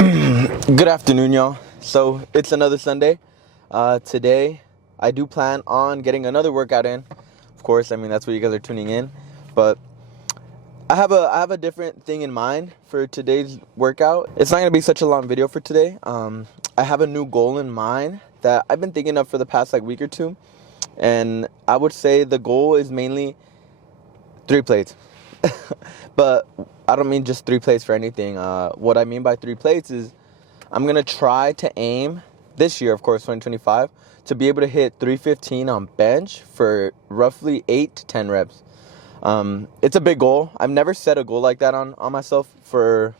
Good afternoon, y'all. So it's another Sunday. Today, I do plan on getting another workout in. Of course, I mean that's what you guys are tuning in. But I have a different thing in mind for today's workout. It's not gonna be such a long video for today. I have a new goal in mind that I've been thinking of for the past week or two, and I would say the goal is mainly 3 plates. But I don't mean just 3 plates for anything. What I mean by 3 plates is I'm going to try to aim this year, of course, 2025, to be able to hit 315 on bench for roughly 8 to 10 reps. It's a big goal. I've never set a goal like that on myself for,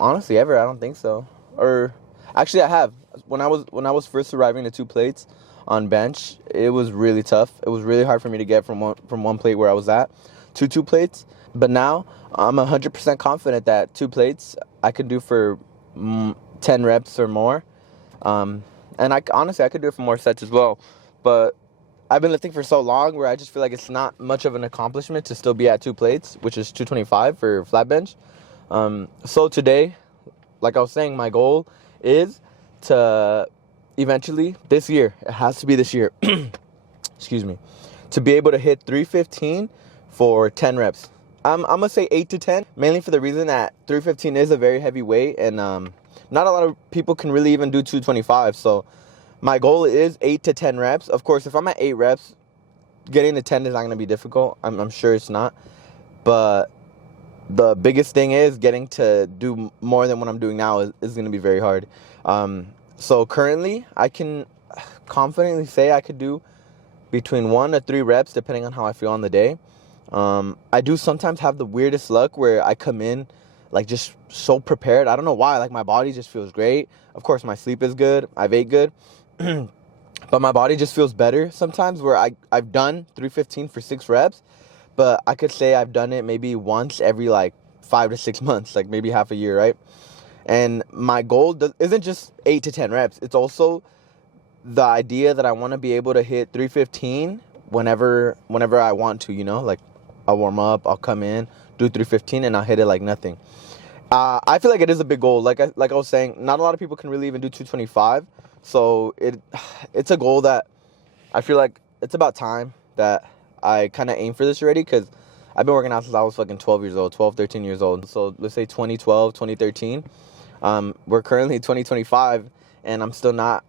honestly, ever. I don't think so. Or, actually, I have. When I was first arriving to 2 plates on bench, it was really tough. It was really hard for me to get from one plate where I was at to 2 plates. But now, I'm 100% confident that 2 plates I could do for 10 reps or more, and I could do it for more sets as well. But I've been lifting for so long where I just feel like it's not much of an accomplishment to still be at 2 plates, which is 225 for flat bench. So today, like I was saying, my goal is to eventually this year, it has to be this year, excuse me, to be able to hit 315 for 10 reps. I'm going to say 8 to 10, mainly for the reason that 315 is a very heavy weight, and not a lot of people can really even do 225. So my goal is 8 to 10 reps. Of course, if I'm at 8 reps, getting to 10 is not going to be difficult. I'm sure it's not. But the biggest thing is getting to do more than what I'm doing now is going to be very hard. So currently, I can confidently say I could do between 1 to 3 reps, depending on how I feel on the day. I do sometimes have the weirdest luck where I come in just so prepared. I don't know why. My body just feels great. Of course, my sleep is good. I've ate good. But my body just feels better sometimes where I've done 315 for 6 reps. But I could say I've done it maybe once every 5 to 6 months, maybe half a year, right? And my goal isn't just 8 to 10 reps. It's also the idea that I want to be able to hit 315 whenever I want to, I'll warm up, I'll come in, do 315, and I'll hit it like nothing. I feel like it is a big goal. Like I was saying, not a lot of people can really even do 225. So it's a goal that I feel like it's about time that I kind of aim for this already, because I've been working out since I was 12, 13 years old. So let's say 2012, 2013. We're currently 2025, and I'm still not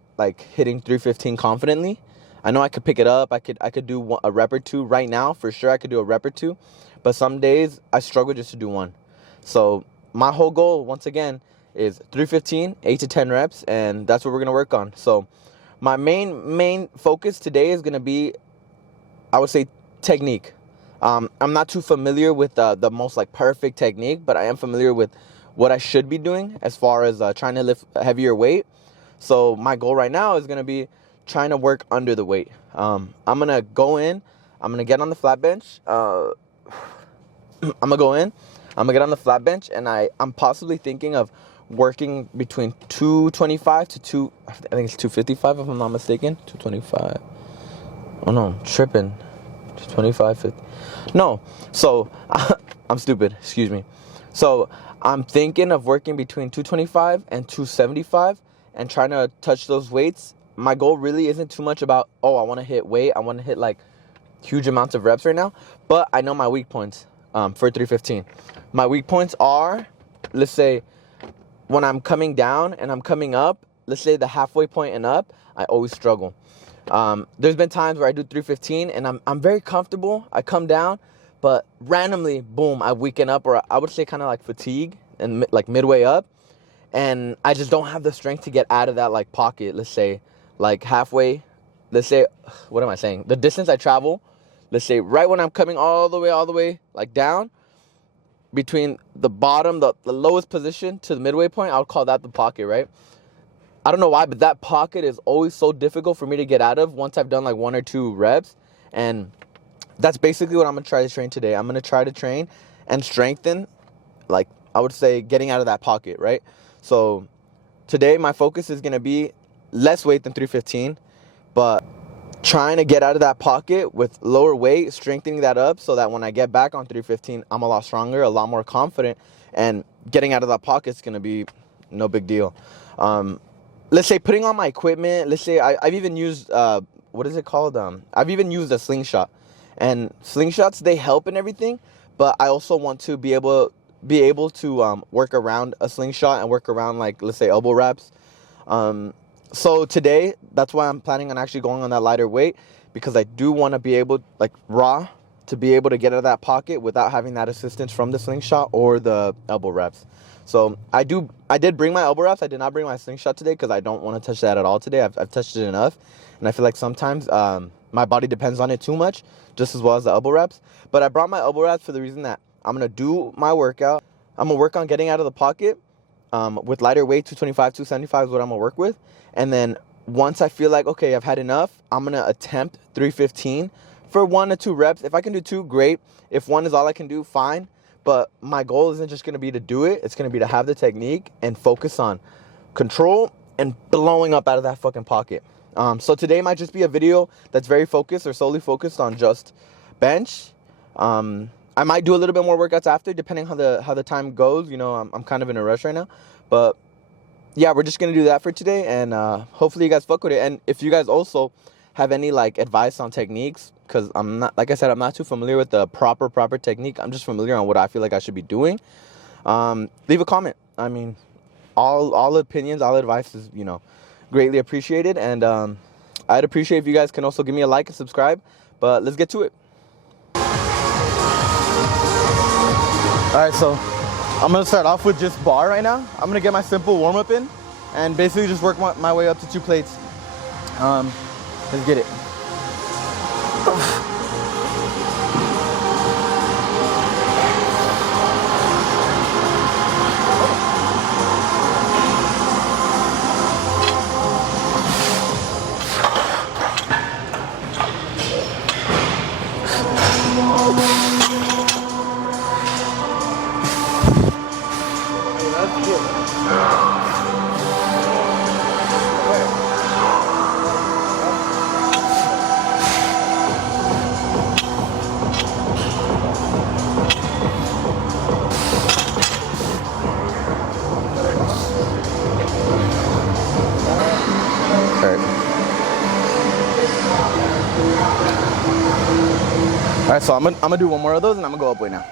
hitting 315 confidently. I know I could pick it up. I could do a rep or 2 right now. For sure, I could do a rep or 2. But some days, I struggle just to do 1. So my whole goal, once again, is 315, 8 to 10 reps. And that's what we're going to work on. So my main focus today is going to be, I would say, technique. I'm not too familiar with the most perfect technique. But I am familiar with what I should be doing as far as trying to lift a heavier weight. So my goal right now is going to be trying to work under the weight. I'm going to go in. I'm going to get on the flat bench. I'm going to go in. I'm going to get on the flat bench. And I'm possibly thinking of working between 225 to I think it's 255 if I'm not mistaken. 225. Oh, no. I'm tripping. 225, 50. No. So, I'm stupid. Excuse me. So, I'm thinking of working between 225 and 275 and trying to touch those weights. My goal really isn't too much about, I want to hit weight. I want to hit huge amounts of reps right now. But I know my weak points for 315. My weak points are, let's say, when I'm coming down and I'm coming up, let's say the halfway point and up, I always struggle. There's been times where I do 315 and I'm very comfortable. I come down, but randomly, boom, I weaken up, or I would say kind of fatigue and midway up. And I just don't have the strength to get out of that pocket, let's say. Halfway, let's say, what am I saying? The distance I travel, let's say right when I'm coming all the way, down, between the bottom, the lowest position to the midway point, I would call that the pocket, right? I don't know why, but that pocket is always so difficult for me to get out of once I've done 1 or 2 reps. And that's basically what I'm going to try to train today. I'm going to try to train and strengthen, I would say, getting out of that pocket, right? So today my focus is going to be less weight than 315, but trying to get out of that pocket with lower weight, strengthening that up so that when I get back on 315, I'm a lot stronger, a lot more confident, and getting out of that pocket is going to be no big deal. Let's say putting on my equipment. Let's say I've even used what is it called? I've even used a slingshot, and slingshots, they help and everything, but I also want to be able to work around a slingshot and work around, like, let's say elbow wraps. So today, that's why I'm planning on actually going on that lighter weight, because I do want to be able, like raw, to be able to get out of that pocket without having that assistance from the slingshot or the elbow wraps. So I did bring my elbow wraps. I did not bring my slingshot today because I don't want to touch that at all today. I've touched it enough, and I feel like sometimes my body depends on it too much, just as well as the elbow wraps. But I brought my elbow wraps for the reason that I'm going to do my workout. I'm going to work on getting out of the pocket with lighter weight. 225, 275 is what I'm going to work with. And then once I feel like, okay, I've had enough, I'm going to attempt 315 for 1 to 2 reps. If I can do 2, great. If 1 is all I can do, fine. But my goal isn't just going to be to do it. It's going to be to have the technique and focus on control and blowing up out of that fucking pocket. So today might just be a video that's very focused or solely focused on just bench. I might do a little bit more workouts after, depending how the time goes. You know, I'm kind of in a rush right now. But yeah, we're just going to do that for today. And hopefully you guys fuck with it. And if you guys also have any like advice on techniques, because I'm not, like I said, I'm not too familiar with the proper technique. I'm just familiar on what I feel like I should be doing. Leave a comment. I mean, all opinions, all advice is, you know, greatly appreciated. And I'd appreciate if you guys can also give me a like and subscribe. But let's get to it. All right, so I'm gonna start off with just bar right now. I'm gonna get my simple warm up in and basically just work my way up to 2 plates. Let's get it. All right, so I'm gonna do 1 more of those and I'm gonna go up weight now.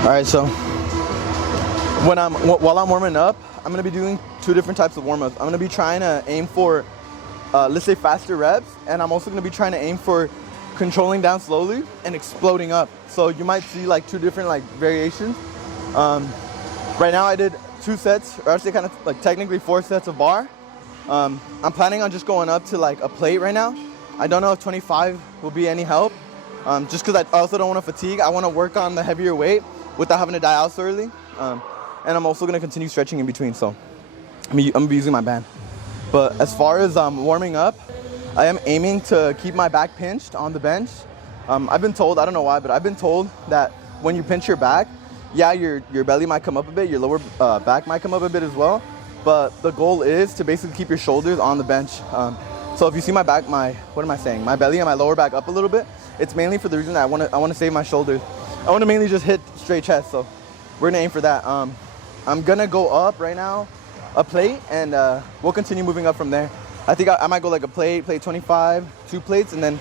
All right, so while I'm warming up, I'm gonna be doing 2 different types of warm-ups. I'm gonna be trying to aim for, let's say, faster reps, and I'm also gonna be trying to aim for controlling down slowly and exploding up. So you might see like 2 different like variations. Right now I did 2 sets, or actually kind of like technically 4 sets of bar. I'm planning on just going up to like a plate right now. I don't know if 25 will be any help, just because I also don't want to fatigue. I want to work on the heavier weight without having to die out so early. And I'm also going to continue stretching in between, so I'm going to be using my band. But as far as warming up, I am aiming to keep my back pinched on the bench. I've been told, I don't know why, but I've been told that when you pinch your back, yeah, your belly might come up a bit, your lower back might come up a bit as well, but the goal is to basically keep your shoulders on the bench. So if you see my back, my belly and my lower back up a little bit, it's mainly for the reason that I want to save my shoulders. I want to mainly just hit straight chest, so we're gonna aim for that. I'm gonna go up right now, a plate, and we'll continue moving up from there. I think I might go like a plate 25, 2 plates, and then,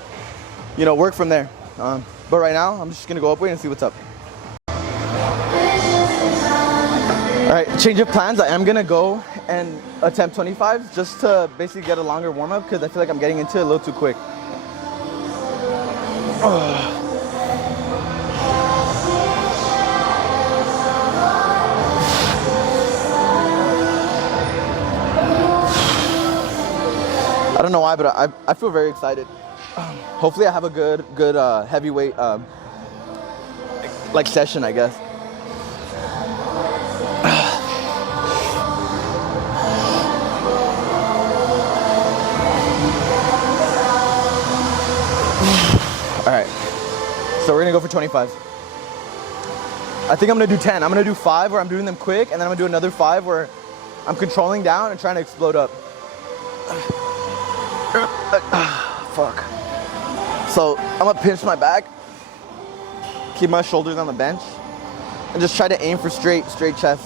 you know, work from there. But right now, I'm just gonna go up weight and see what's up. All right, change of plans. I am gonna go and attempt 25s just to basically get a longer warm up, because I feel like I'm getting into it a little too quick. I don't know why, but I feel very excited. Hopefully I have a good heavyweight like session, I guess. All right, so we're gonna go for 25. I think I'm gonna do 10. I'm gonna do 5 where I'm doing them quick, and then I'm gonna do another 5 where I'm controlling down and trying to explode up. Fuck. So I'm gonna pinch my back, keep my shoulders on the bench, and just try to aim for straight chest.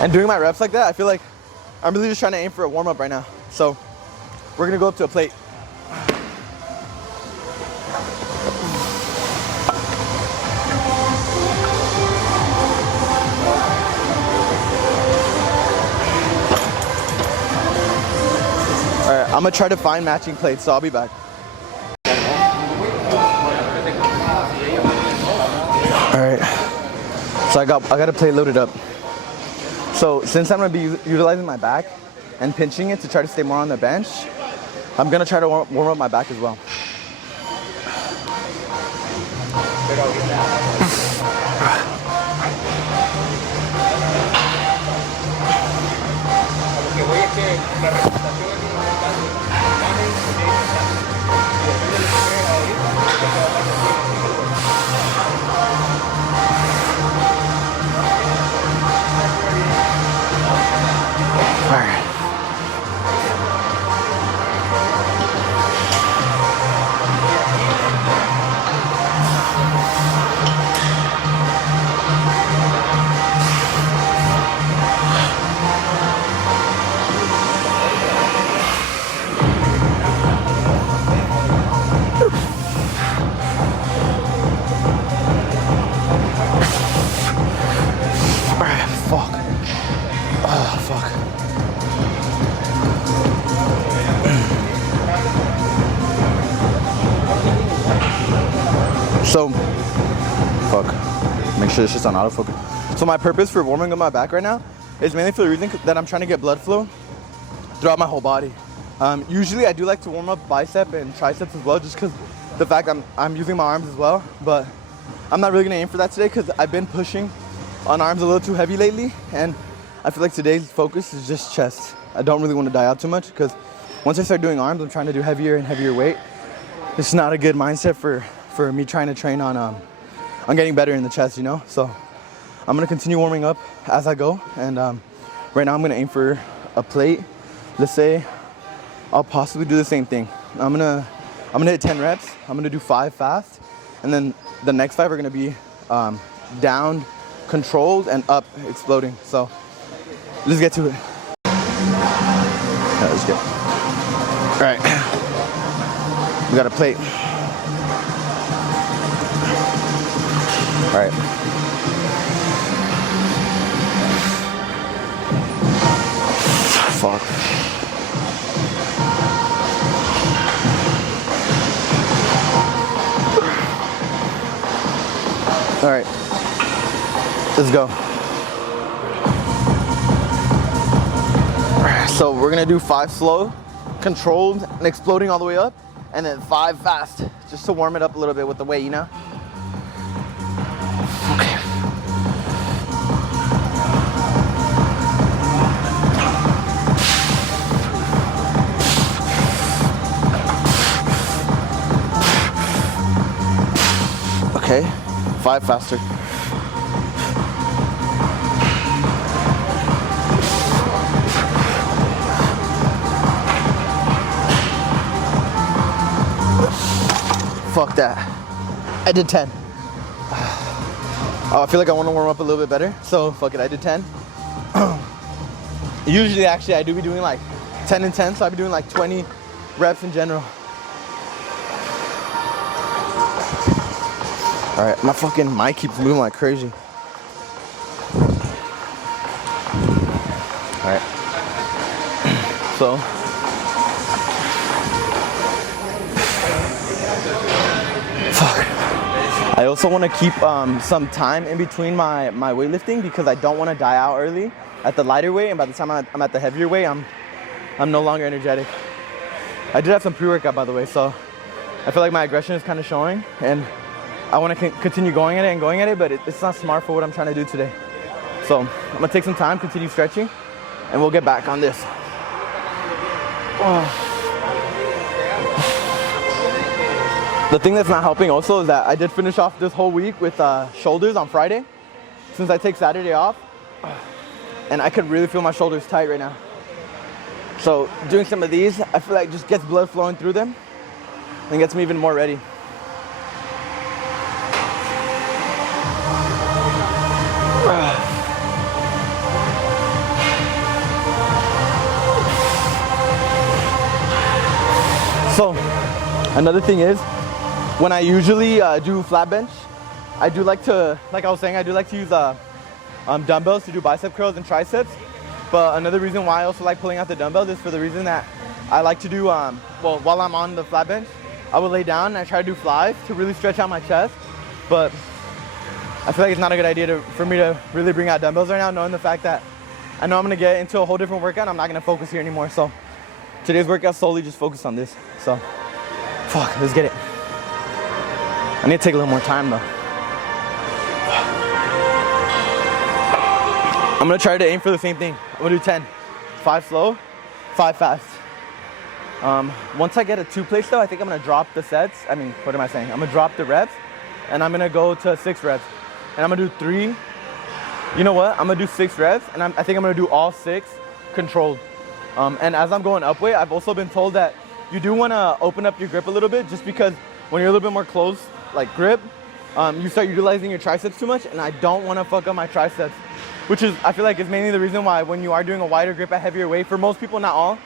And doing my reps like that, I feel like I'm really just trying to aim for a warm-up right now. So we're gonna go up to a plate. All right, I'm gonna try to find matching plates, so I'll be back. All right, so I got a plate loaded up. So since I'm gonna be utilizing my back and pinching it to try to stay more on the bench, I'm gonna try to warm up my back as well. So, make sure this shit's on autofocus. So my purpose for warming up my back right now is mainly for the reason that I'm trying to get blood flow throughout my whole body. Usually I do like to warm up bicep and triceps as well, just because the fact I'm using my arms as well. But I'm not really gonna aim for that today because I've been pushing on arms a little too heavy lately, and I feel like today's focus is just chest. I don't really want to die out too much because once I start doing arms, I'm trying to do heavier and heavier weight. It's not a good mindset for me trying to train on getting better in the chest, you know? So I'm gonna continue warming up as I go, and right now I'm gonna aim for a plate. Let's say I'll possibly do the same thing. I'm gonna hit 10 reps. I'm gonna do 5 fast, and then the next 5 are gonna be down, controlled, and up, exploding. So let's get to it. Let's go. All right, we got a plate. All right. Fuck. All right. Let's go. So we're gonna do 5 slow, controlled, and exploding all the way up, and then 5 fast, just to warm it up a little bit with the weight, you know? Okay. Okay, 5 faster. Fuck that. I did 10. Oh, I feel like I want to warm up a little bit better, so fuck it, I did 10. Usually, actually, I do be doing like 10 and 10, so I'll be doing like 20 reps in general. All right, my fucking mic keeps moving like crazy. right? So, fuck. I also want to keep some time in between my weightlifting because I don't want to die out early at the lighter weight, and by the time I'm at the heavier weight, I'm no longer energetic. I did have some pre-workout, by the way, so I feel like my aggression is kind of showing, and I want to continue going at it, but it's not smart for what I'm trying to do today. So I'm gonna take some time, continue stretching, and we'll get back on this. The thing that's not helping also is that I did finish off this whole week with shoulders on Friday, since I take Saturday off, and I could really feel my shoulders tight right now. So doing some of these, I feel like just gets blood flowing through them and gets me even more ready. So another thing is, when I usually do flat bench, I do like to, like I was saying, I do like to use dumbbells to do bicep curls and triceps. But another reason why I also like pulling out the dumbbells is for the reason that I like to do, well, while I'm on the flat bench, I would lay down and I try to do flies to really stretch out my chest. But I feel like it's not a good idea for me to really bring out dumbbells right now, knowing the fact that I know I'm gonna get into a whole different workout and I'm not gonna focus here anymore. So today's workout solely just focused on this. So, fuck, let's get it. I need to take a little more time though. I'm gonna try to aim for the same thing. I'm gonna do 10. 5 slow, 5 fast. Once I get a 2 plates though, I think I'm gonna drop the sets. What am I saying? I'm gonna drop the reps and I'm gonna go to 6 reps. And I'm gonna do 3. You know what? I'm gonna do 6 reps and I think I'm gonna do all 6 controlled. And as I'm going up weight, I've also been told that you do wanna open up your grip a little bit, just because when you're a little bit more close, like grip, you start utilizing your triceps too much, and I don't wanna fuck up my triceps, which is, I feel like, is mainly the reason why when you are doing a wider grip at heavier weight, for most people, not all,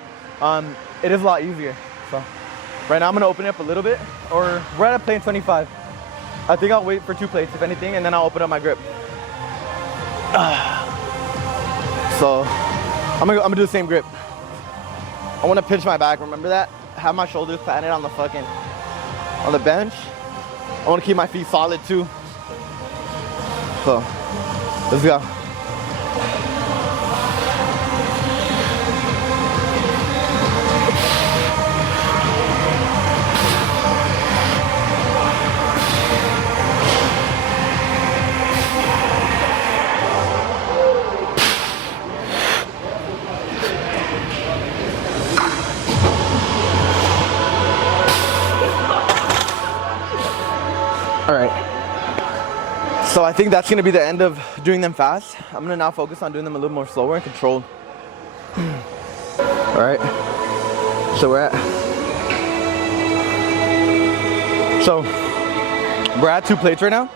it is a lot easier. So right now I'm gonna open it up a little bit, or we're at a plate 25. I think I'll wait for 2 plates, if anything, and then I'll open up my grip. So I'm gonna do the same grip. I wanna pinch my back, remember that? Have my shoulders planted on the bench. I wanna keep my feet solid too. So, let's go. All right, so I think that's gonna be the end of doing them fast. I'm gonna now focus on doing them a little more slower and controlled. All right, so we're at 2 plates right now.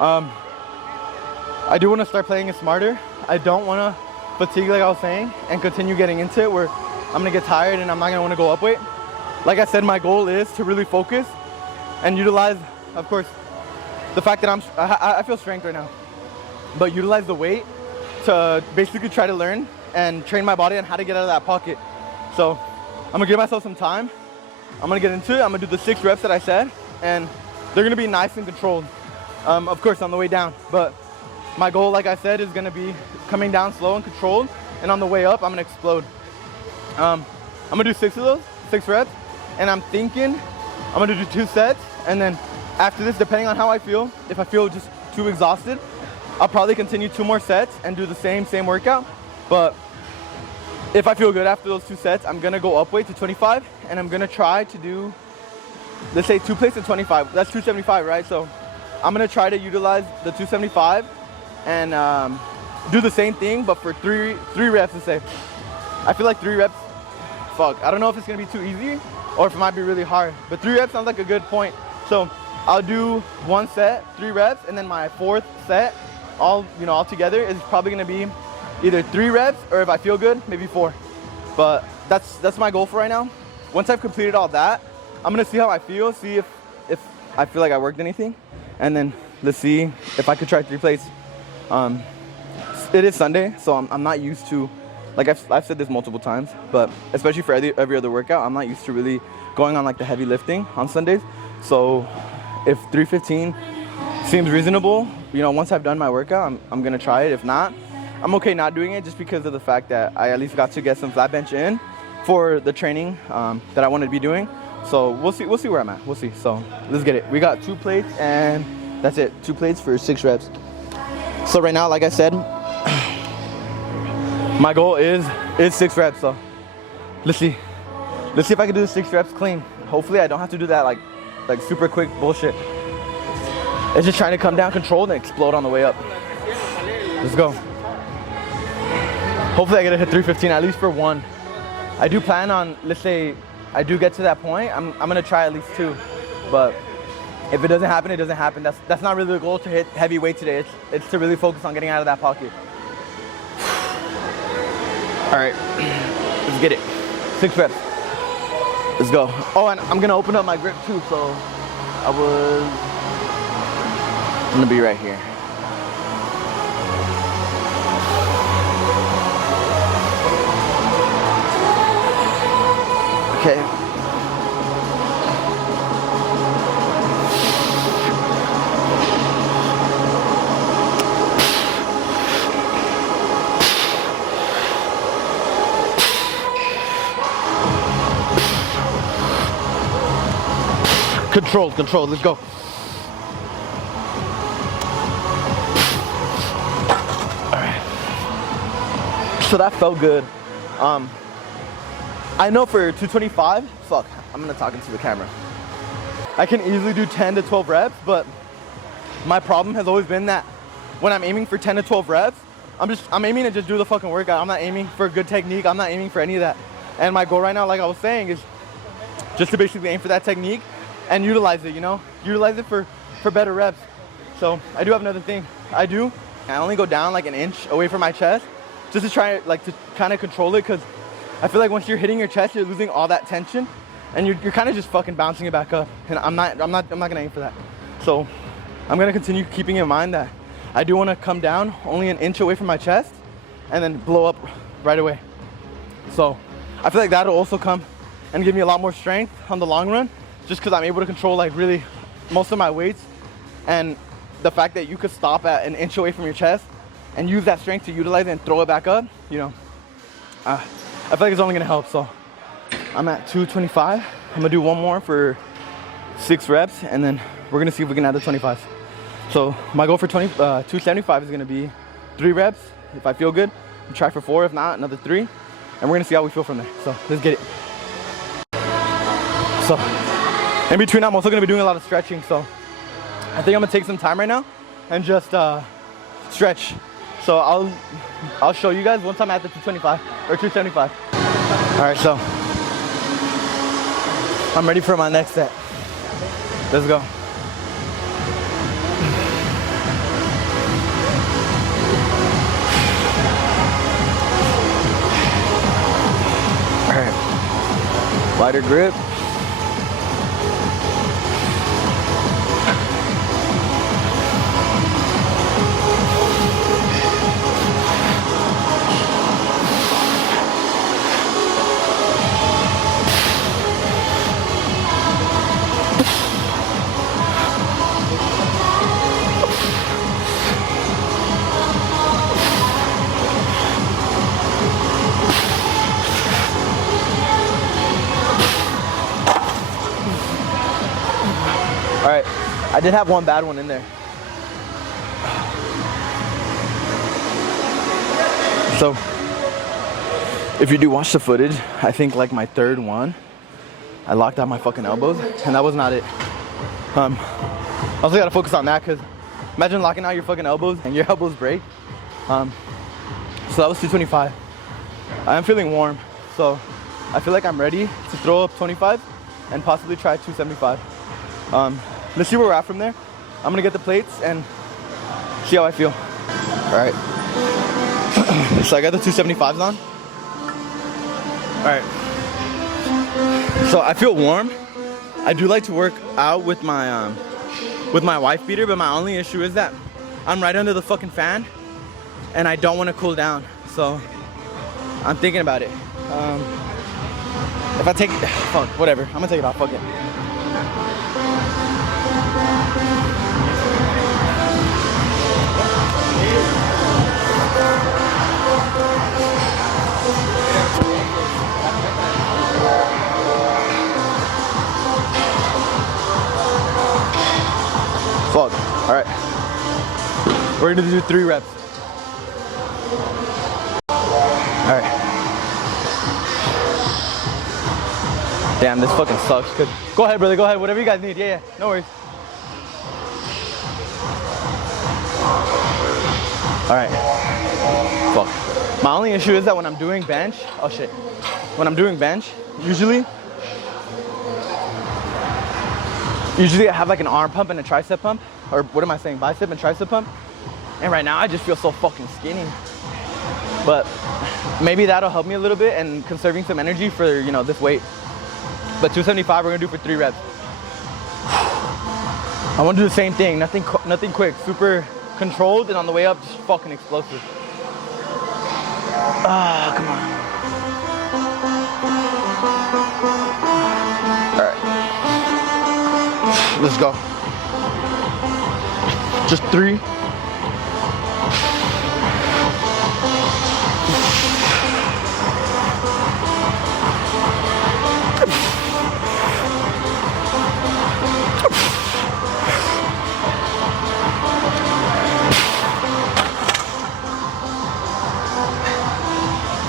I do wanna start playing it smarter. I don't wanna fatigue, like I was saying, and continue getting into it where I'm gonna get tired and I'm not gonna wanna go up weight. Like I said, my goal is to really focus and utilize, of course, the fact that I feel strength right now, but utilize the weight to basically try to learn and train my body on how to get out of that pocket. So I'm gonna give myself some time. I'm gonna get into it. I'm gonna do the 6 reps that I said, and they're gonna be nice and controlled. Of course, on the way down, but my goal, like I said, is gonna be coming down slow and controlled, and on the way up, I'm gonna explode. I'm gonna do 6 of those, 6 reps, and I'm thinking I'm gonna do 2 sets, and then after this, depending on how I feel, if I feel just too exhausted, I'll probably continue 2 more sets and do the same workout. But if I feel good after those 2 sets, I'm gonna go up weight to 25, and I'm gonna try to do, let's say 2 plates and 25. That's 275, right? So I'm gonna try to utilize the 275 and do the same thing, but for three reps, let's say. I feel like 3 reps, I don't know if it's gonna be too easy or if it might be really hard, but 3 reps sounds like a good point. So I'll do 1 set, 3 reps, and then my 4th set, all together, is probably gonna be either 3 reps, or if I feel good, maybe 4. But that's my goal for right now. Once I've completed all that, I'm gonna see how I feel, see if I feel like I worked anything, and then let's see if I could try 3 plates. It is Sunday, so I'm not used to like I've said this multiple times, but especially for every other workout, I'm not used to really going on like the heavy lifting on Sundays. So if 315 seems reasonable, you know, once I've done my workout, I'm gonna try it. If not, I'm okay not doing it, just because of the fact that I at least got to get some flat bench in for the training that I wanted to be doing. So we'll see where I'm at. We'll see. So let's get it. We got 2 plates and that's it. 2 plates for 6 reps. So right now, like I said, my goal is 6 reps. So let's see if I can do the 6 reps clean. Hopefully I don't have to do that like super quick bullshit. It's just trying to come down controlled and explode on the way up. Let's go. Hopefully I get to hit 315 at least for 1. I do plan on, let's say I do get to that point, I'm gonna try at least 2. But if it doesn't happen, it doesn't happen. That's not really the goal to hit heavy weight today. It's to really focus on getting out of that pocket. All right, let's get it. 6 reps. Let's go. Oh, and I'm gonna open up my grip too. So I'm gonna be right here. Okay. Control, let's go. Alright. So that felt good. I know for 225, fuck, I'm gonna talk into the camera. I can easily do 10 to 12 reps, but my problem has always been that when I'm aiming for 10 to 12 reps, I'm aiming to just do the fucking workout. I'm not aiming for good technique. I'm not aiming for any of that. And my goal right now, like I was saying, is just to basically aim for that technique and utilize it, you know? Utilize it for better reps. So I do have another thing. I only go down like an inch away from my chest just to try like to kind of control it, because I feel like once you're hitting your chest, you're losing all that tension and you're kind of just fucking bouncing it back up. And I'm not gonna aim for that. So I'm gonna continue keeping in mind that I do want to come down only an inch away from my chest and then blow up right away. So I feel like that'll also come and give me a lot more strength on the long run, just because I'm able to control like really most of my weights. And the fact that you could stop at an inch away from your chest and use that strength to utilize it and throw it back up, you know, I feel like it's only gonna help. So I'm at 225. I'm gonna do 1 more for 6 reps, and then we're gonna see if we can add the 25s. So my goal for 275 is gonna be 3 reps. If I feel good, I'll try for 4. If not, another 3. And we're gonna see how we feel from there. So let's get it. So in between, I'm also gonna be doing a lot of stretching. So I think I'm gonna take some time right now and just stretch. So I'll show you guys once I'm at the 225 or 275. All right, so I'm ready for my next set. Let's go. All right, lighter grip. All right, I did have one bad one in there. So if you do watch the footage, I think like my 3rd one, I locked out my fucking elbows, and that was not it. I also gotta focus on that, because imagine locking out your fucking elbows and your elbows break. So that was 225. I am feeling warm, so I feel like I'm ready to throw up 25 and possibly try 275. Let's see where we're at from there. I'm gonna get the plates and see how I feel. All right. So I got the 275s on. All right. So I feel warm. I do like to work out with my wife beater, but my only issue is that I'm right under the fucking fan and I don't want to cool down. So I'm thinking about it. If I take, fuck, whatever. I'm gonna take it off. Fuck it. Fuck. All right. We're gonna do 3 reps. All right. Damn, this fucking sucks. Go ahead, brother. Go ahead. Whatever you guys need. Yeah. No worries. All right. Fuck. My only issue is that when I'm doing bench, oh shit. When I'm doing bench, usually I have like an arm pump and a tricep pump, or what am I saying? Bicep and tricep pump. And right now I just feel so fucking skinny. But maybe that'll help me a little bit and conserving some energy for, you know, this weight. But 275 we're gonna do for 3 reps. I wanna do the same thing, nothing quick, super controlled, and on the way up, just fucking explosive. Ah, come on. All right, let's go. Just 3.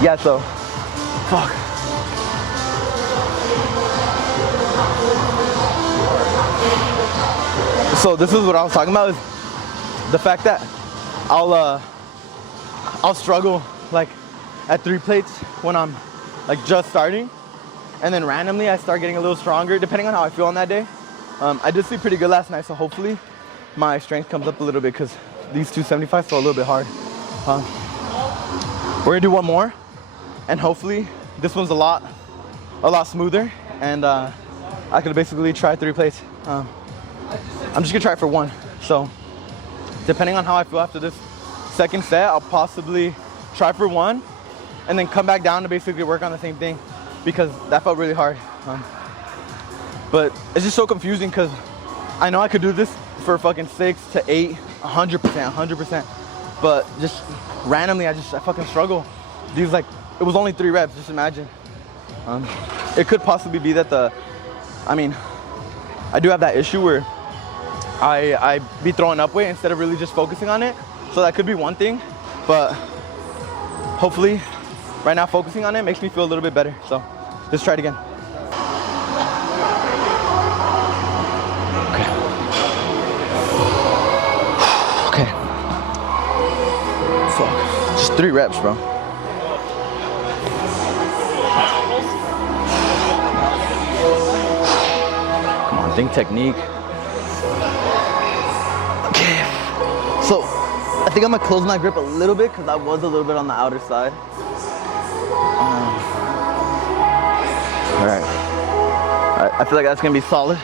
Yeah, so, fuck. So this is what I was talking about, is the fact that I'll struggle like at 3 plates when I'm like just starting, and then randomly I start getting a little stronger depending on how I feel on that day. I did sleep pretty good last night, so hopefully my strength comes up a little bit, because these 275s feel a little bit hard. We're gonna do 1 more, and hopefully this one's a lot smoother, and I could basically try 3 plates. I'm just gonna try it for 1. So depending on how I feel after this second set, I'll possibly try for 1 and then come back down to basically work on the same thing, because that felt really hard. But it's just so confusing, because I know I could do this for fucking 6 to 8, 100%, but just randomly I fucking struggle. These, like, it was only 3 reps, just imagine. It could possibly be that I do have that issue where I be throwing up weight instead of really just focusing on it. So that could be one thing, but hopefully right now focusing on it makes me feel a little bit better. So let's try it again. Okay. Fuck. Just 3 reps, bro. Come on, think technique. Okay. So I think I'm gonna close my grip a little bit, because I was a little bit on the outer side. All right. I feel like that's gonna be solid.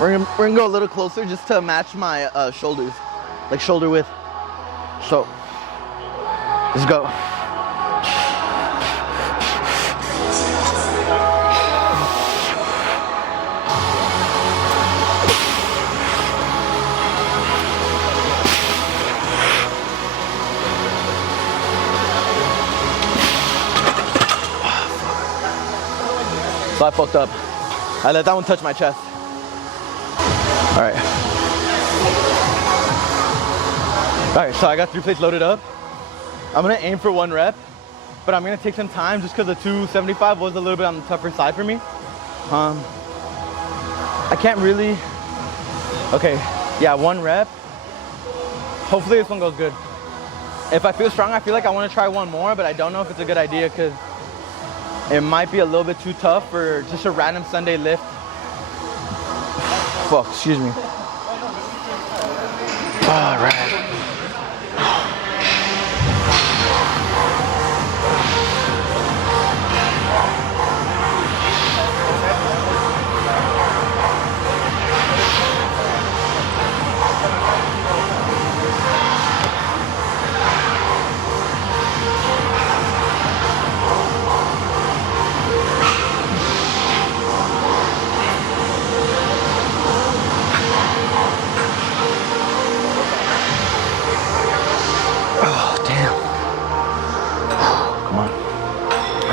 We're gonna go a little closer just to match my shoulders, like shoulder width. So let's go. So I fucked up. I let that one touch my chest. All right. All right, so I got 3 plates loaded up. I'm gonna aim for 1 rep, but I'm gonna take some time just because the 275 was a little bit on the tougher side for me. I can't really, okay, yeah, 1 rep. Hopefully this one goes good. If I feel strong, I feel like I wanna try 1 more, but I don't know if it's a good idea, because it might be a little bit too tough for just a random Sunday lift. Fuck, excuse me. All right.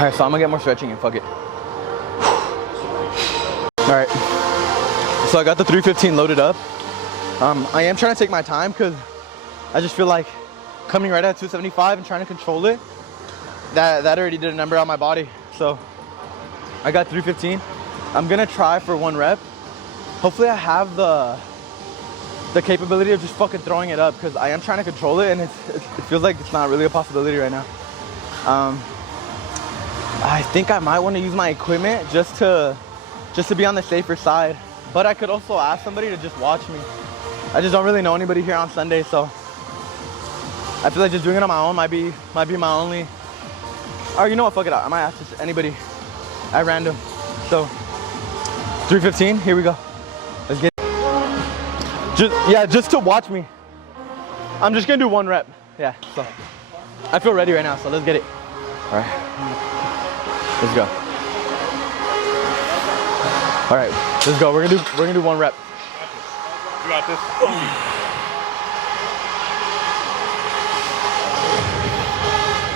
right, so I'm gonna get more stretching in, fuck it. All right, so I got the 315 loaded up. I am trying to take my time because I just feel like coming right at 275 and trying to control it, that already did a number on my body. So I got 315. I'm gonna try for 1 rep. Hopefully I have the capability of just fucking throwing it up, because I am trying to control it and it feels like it's not really a possibility right now. I think I might want to use my equipment just to be on the safer side, but I could also ask somebody to just watch me. I just don't really know anybody here on Sunday, so I feel like just doing it on my own might be my only, or you know what, fuck it, I might ask just anybody at random. So 315, here we go. Let's get it. Just to watch me. I'm just gonna do 1 rep. Yeah, so I feel ready right now, so let's get it. All right, let's go. All right, let's go. We're gonna do 1 rep. You got this.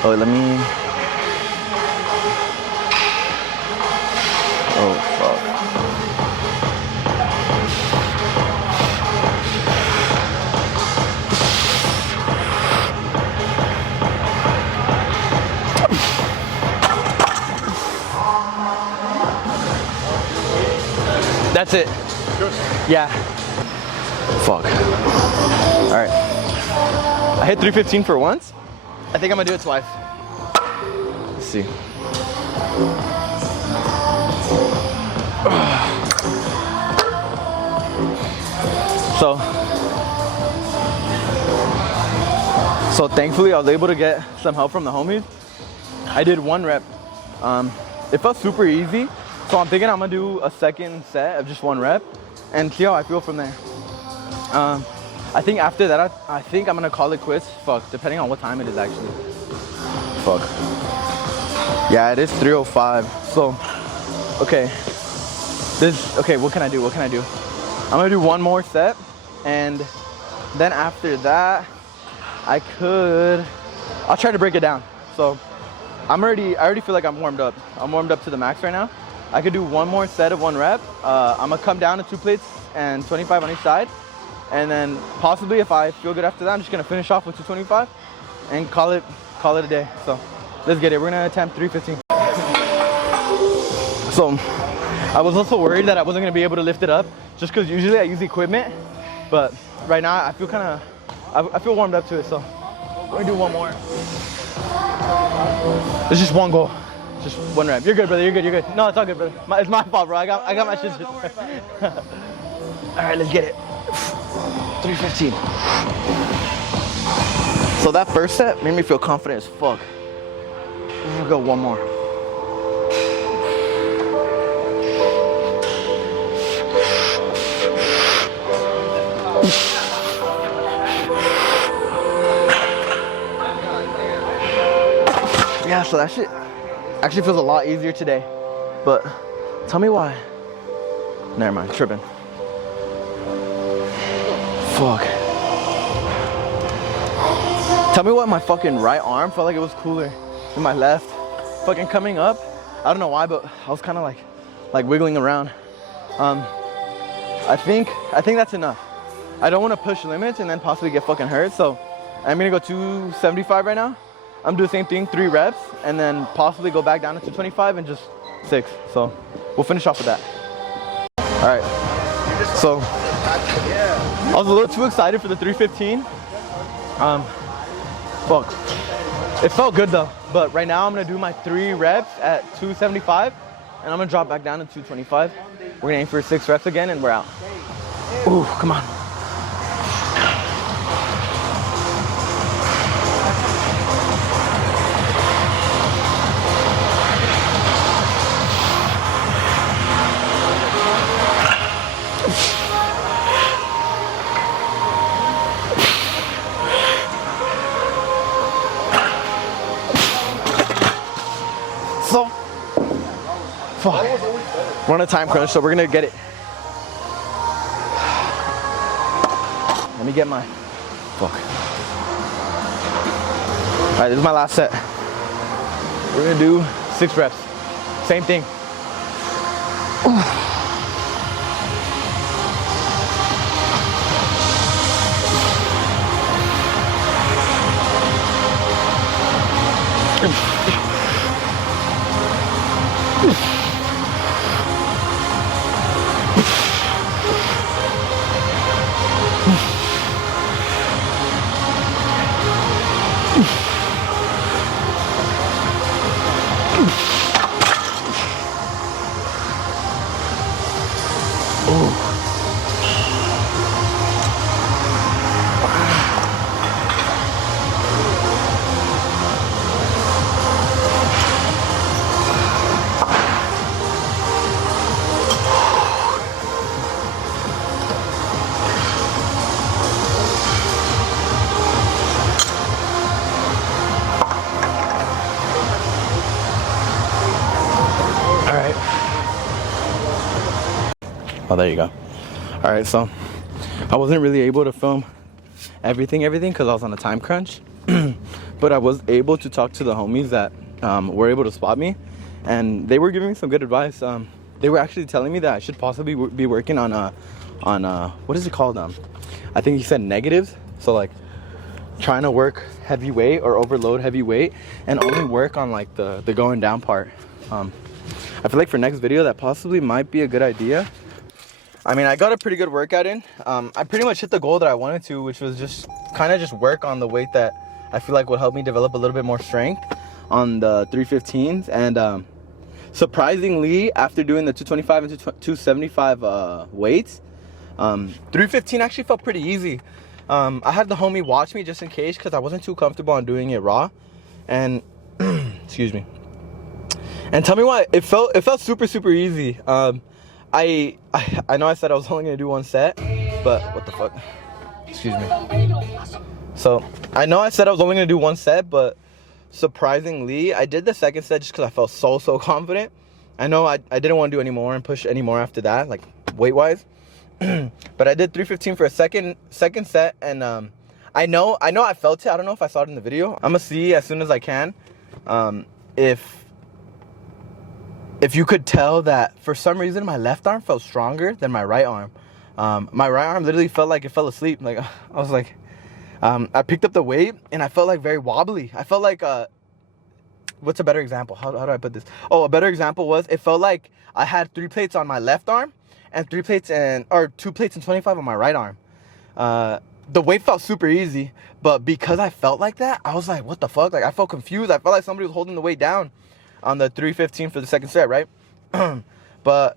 Oh, let me. Oh, fuck. That's it. Yeah. Fuck. All right. I hit 315 for once. I think I'm gonna do it twice. Let's see. So thankfully I was able to get some help from the homies. I did 1 rep. It felt super easy. So I'm thinking I'm gonna do a second set of just 1 rep and see how I feel from there. I think after that, I think I'm gonna call it quits. Fuck, depending on what time it is actually. Fuck. Yeah, it is 3:05. So, okay. Okay, what can I do? I'm gonna do 1 more set, and then after that, I'll try to break it down. So, I already feel like I'm warmed up. I'm warmed up to the max right now. I could do 1 more set of 1 rep. I'm gonna come down to 2 plates and 25 on each side. And then possibly if I feel good after that, I'm just gonna finish off with 225 and call it a day. So let's get it. We're gonna attempt 315. So I was also worried that I wasn't gonna be able to lift it up just because usually I use equipment. But right now I feel warmed up to it. So we're gonna do 1 more. It's just 1 goal. Just 1 rep. You're good, brother. You're good. No, it's all good, brother. It's my fault, bro. I got my shit. All right, let's get it. 315. So that first set made me feel confident as fuck. I'm gonna go 1 more. Yeah, so that shit actually feels a lot easier today. But tell me why. Never mind, tripping. Fuck. Tell me why my fucking right arm felt like it was cooler than my left. Fucking coming up, I don't know why, but I was kind of like wiggling around. I think that's enough. I don't want to push limits and then possibly get fucking hurt. So I'm gonna go 275 right now. I'm doing the same thing, 3 reps, and then possibly go back down to 225 and just 6. So we'll finish off with that. All right. So I was a little too excited for the 315. Fuck. It felt good though. But right now I'm gonna do my 3 reps at 275, and I'm gonna drop back down to 225. We're gonna aim for 6 reps again, and we're out. Ooh, come on. So, fuck. We're on a time crunch, so we're gonna get it. Let me get my, fuck. All right, this is my last set. We're gonna do 6 reps. Same thing. Oh, there you go. All right, so I wasn't really able to film everything because I was on a time crunch, but I was able to talk to the homies that were able to spot me, and they were giving me some good advice. They were actually telling me that I should possibly be working on what is it called? I think he said negatives. So like trying to work heavy weight or overload heavy weight and only work on like the going down part. I feel like for next video that possibly might be a good idea. I mean, I got a pretty good workout in. I pretty much hit the goal that I wanted to, which was just kind of just work on the weight that I feel like would help me develop a little bit more strength on the 315s. And surprisingly, after doing the 225 and 275 weights, 315 actually felt pretty easy. I had the homie watch me just in case because I wasn't too comfortable on doing it raw. And excuse me. And tell me why it felt super easy. I know I said I was only gonna do one set, but what the fuck? Excuse me. So I know I said I was only gonna do one set, but surprisingly, I did the second set just because I felt so confident. I know I didn't want to do any more and push any more after that, like weight wise. But I did 315 for a second set, and I know I felt it. I don't know if I saw it in the video. I'm gonna see as soon as I can if you could tell that for some reason my left arm felt stronger than my right arm. My right arm literally felt like it fell asleep. Like I was like, I picked up the weight and I felt like very wobbly. I felt like, what's a better example? How do I put this? Oh, a better example was it felt like I had 3 plates on my left arm and 2 plates and 25 on my right arm. The weight felt super easy, but because I felt like that, I was like, what the fuck? Like I felt confused. I felt like somebody was holding the weight down on the 315 for the second set, right? But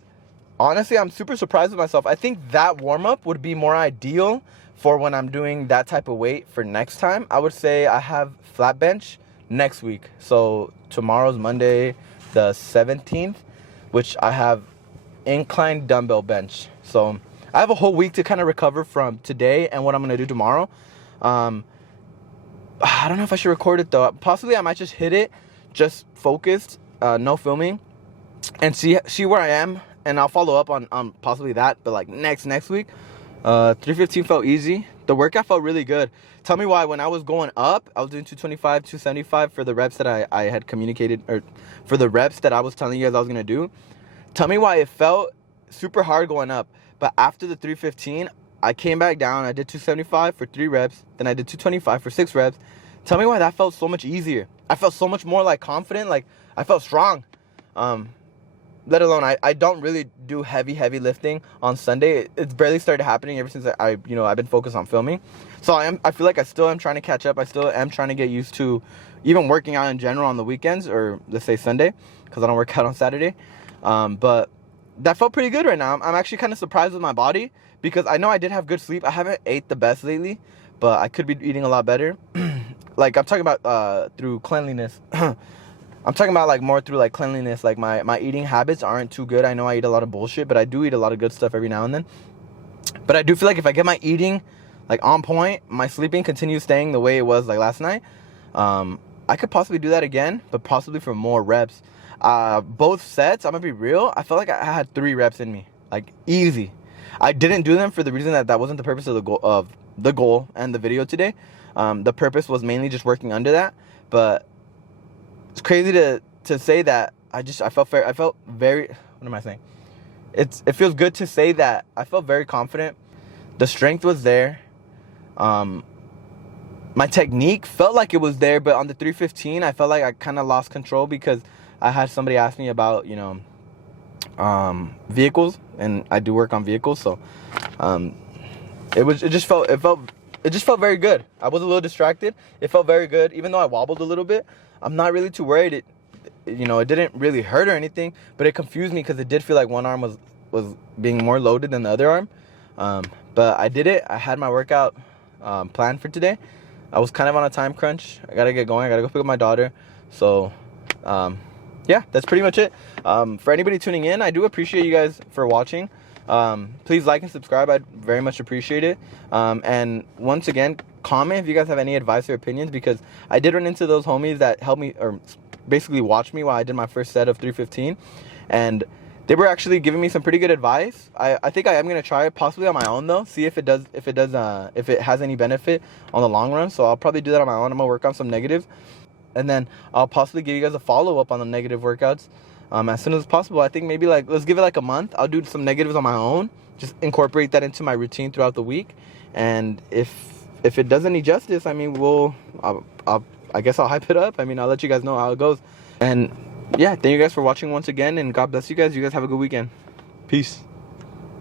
honestly, I'm super surprised with myself. I think that warm-up would be more ideal for when I'm doing that type of weight for next time. I would say I have flat bench next week. So tomorrow's Monday, the 17th, which I have incline dumbbell bench. So I have a whole week to kind of recover from today and what I'm going to do tomorrow. I don't know if I should record it though. Possibly I might just hit it, just focused, no filming, and see where I am, and I'll follow up on possibly that. But like next week, 315 felt easy. The workout felt really good. Tell me why. When I was going up, I was doing 225, 275 for the reps that I had communicated, or for the reps that I was telling you guys I was gonna do. Tell me why it felt super hard going up, but after the 315, I came back down. I did 275 for 3 reps, then I did 225 for 6 reps. Tell me why that felt so much easier. I felt so much more like confident, like I felt strong. Let alone I don't really do heavy lifting on Sunday. It's barely started happening ever since I've been focused on filming. So I feel like I still am trying to catch up. I still am trying to get used to even working out in general on the weekends, or let's say Sunday, because I don't work out on Saturday. But that felt pretty good right now. I'm actually kind of surprised with my body because I know I did have good sleep. I haven't ate the best lately, but I could be eating a lot better. Like I'm talking about through cleanliness. I'm talking about like more through like cleanliness. Like my eating habits aren't too good. I know I eat a lot of bullshit, but I do eat a lot of good stuff every now and then. But I do feel like if I get my eating like on point, my sleeping continues staying the way it was like last night, I could possibly do that again, but possibly for more reps. Both sets, I'm gonna be real, I felt like I had 3 reps in me, like easy. I didn't do them for the reason that wasn't the purpose of the goal and the video today. The purpose was mainly just working under that. But it's crazy to say that I felt very, what am I saying? It feels good to say that I felt very confident. The strength was there. My technique felt like it was there, but on the 315, I felt like I kind of lost control because I had somebody ask me about, vehicles, and I do work on vehicles, so it just felt very good. I was a little distracted. It felt very good, even though I wobbled a little bit. I'm not really too worried. It didn't really hurt or anything, but it confused me because it did feel like one arm was being more loaded than the other arm. But I did it. I had my workout planned for today. I was kind of on a time crunch. I gotta get going. I gotta go pick up my daughter. So, yeah, that's pretty much it. For anybody tuning in, I do appreciate you guys for watching. Please like and subscribe. I'd very much appreciate it. And once again, comment if you guys have any advice or opinions, because I did run into those homies that helped me, or basically watched me while I did my first set of 315, and they were actually giving me some pretty good advice. I think I am gonna try it possibly on my own though. See if it has any benefit on the long run. So I'll probably do that on my own. I'm gonna work on some negatives, and then I'll possibly give you guys a follow up on the negative workouts as soon as possible. I think maybe let's give it like a month. I'll do some negatives on my own. Just incorporate that into my routine throughout the week. And if it does any justice, I mean, I guess I'll hype it up. I mean, I'll let you guys know how it goes. And yeah, thank you guys for watching once again, and God bless you guys. You guys have a good weekend. Peace.